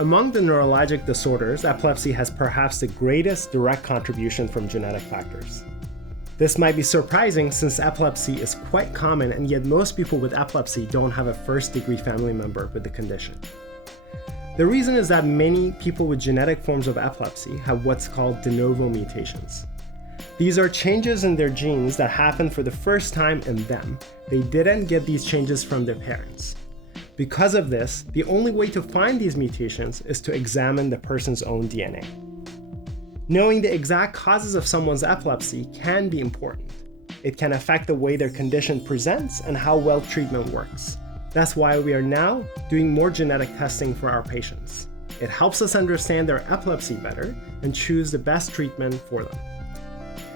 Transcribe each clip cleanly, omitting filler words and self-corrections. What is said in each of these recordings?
Among the neurologic disorders, epilepsy has perhaps the greatest direct contribution from genetic factors. This might be surprising since epilepsy is quite common, and yet most people with epilepsy don't have a first-degree family member with the condition. The reason is that many people with genetic forms of epilepsy have what's called de novo mutations. These are changes in their genes that happen for the first time in them. They didn't get these changes from their parents. Because of this, the only way to find these mutations is to examine the person's own DNA. Knowing the exact causes of someone's epilepsy can be important. It can affect the way their condition presents and how well treatment works. That's why we are now doing more genetic testing for our patients. It helps us understand their epilepsy better and choose the best treatment for them.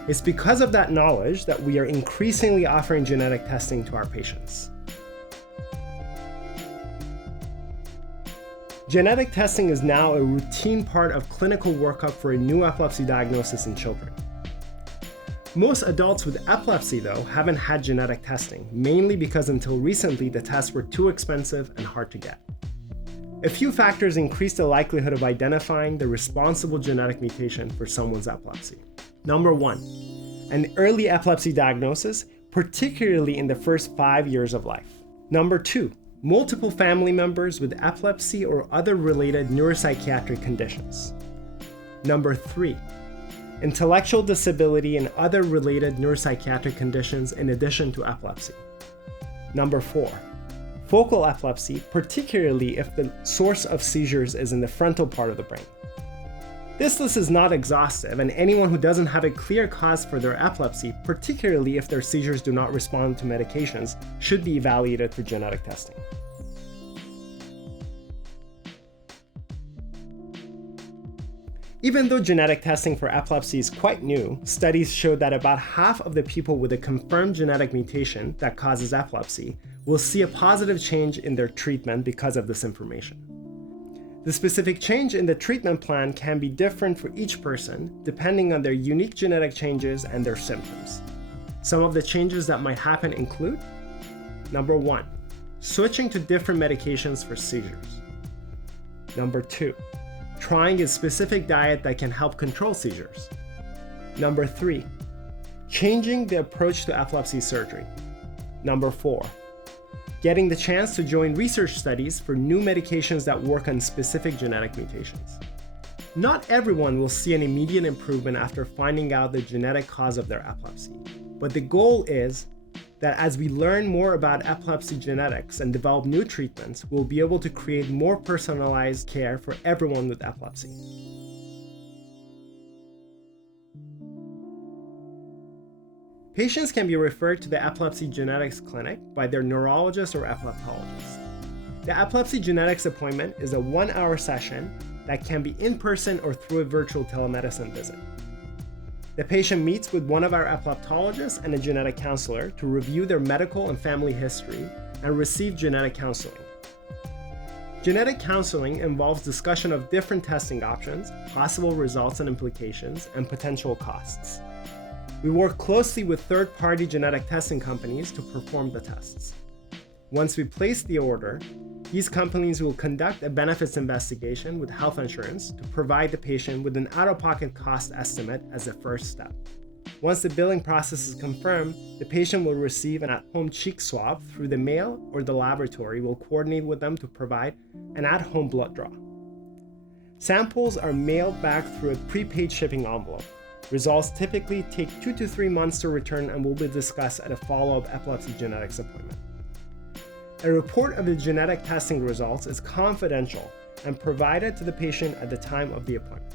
It's because of that knowledge that we are increasingly offering genetic testing to our patients. Genetic testing is now a routine part of clinical workup for a new epilepsy diagnosis in children. Most adults with epilepsy, though, haven't had genetic testing, mainly because until recently the tests were too expensive and hard to get. A few factors increase the likelihood of identifying the responsible genetic mutation for someone's epilepsy. Number 1, an early epilepsy diagnosis, particularly in the first 5 years of life. Number 2, multiple family members with epilepsy or other related neuropsychiatric conditions. Number 3, intellectual disability and other related neuropsychiatric conditions in addition to epilepsy. Number 4, focal epilepsy, particularly if the source of seizures is in the frontal part of the brain. This list is not exhaustive, and anyone who doesn't have a clear cause for their epilepsy, particularly if their seizures do not respond to medications, should be evaluated for genetic testing. Even though genetic testing for epilepsy is quite new, studies show that about half of the people with a confirmed genetic mutation that causes epilepsy will see a positive change in their treatment because of this information. The specific change in the treatment plan can be different for each person, depending on their unique genetic changes and their symptoms. Some of the changes that might happen include: Number 1, switching to different medications for seizures. Number 2, trying a specific diet that can help control seizures. Number 3, changing the approach to epilepsy surgery. Number 4, getting the chance to join research studies for new medications that work on specific genetic mutations. Not everyone will see an immediate improvement after finding out the genetic cause of their epilepsy, but the goal is that as we learn more about epilepsy genetics and develop new treatments, we'll be able to create more personalized care for everyone with epilepsy. Patients can be referred to the Epilepsy Genetics Clinic by their neurologist or epileptologist. The Epilepsy Genetics appointment is a 1-hour session that can be in person or through a virtual telemedicine visit. The patient meets with one of our epileptologists and a genetic counselor to review their medical and family history and receive genetic counseling. Genetic counseling involves discussion of different testing options, possible results and implications, and potential costs. We work closely with third-party genetic testing companies to perform the tests. Once we place the order, these companies will conduct a benefits investigation with health insurance to provide the patient with an out-of-pocket cost estimate as a first step. Once the billing process is confirmed, the patient will receive an at-home cheek swab through the mail, or the laboratory will coordinate with them to provide an at-home blood draw. Samples are mailed back through a prepaid shipping envelope. Results typically take 2 to 3 months to return and will be discussed at a follow-up epilepsy genetics appointment. A report of the genetic testing results is confidential and provided to the patient at the time of the appointment.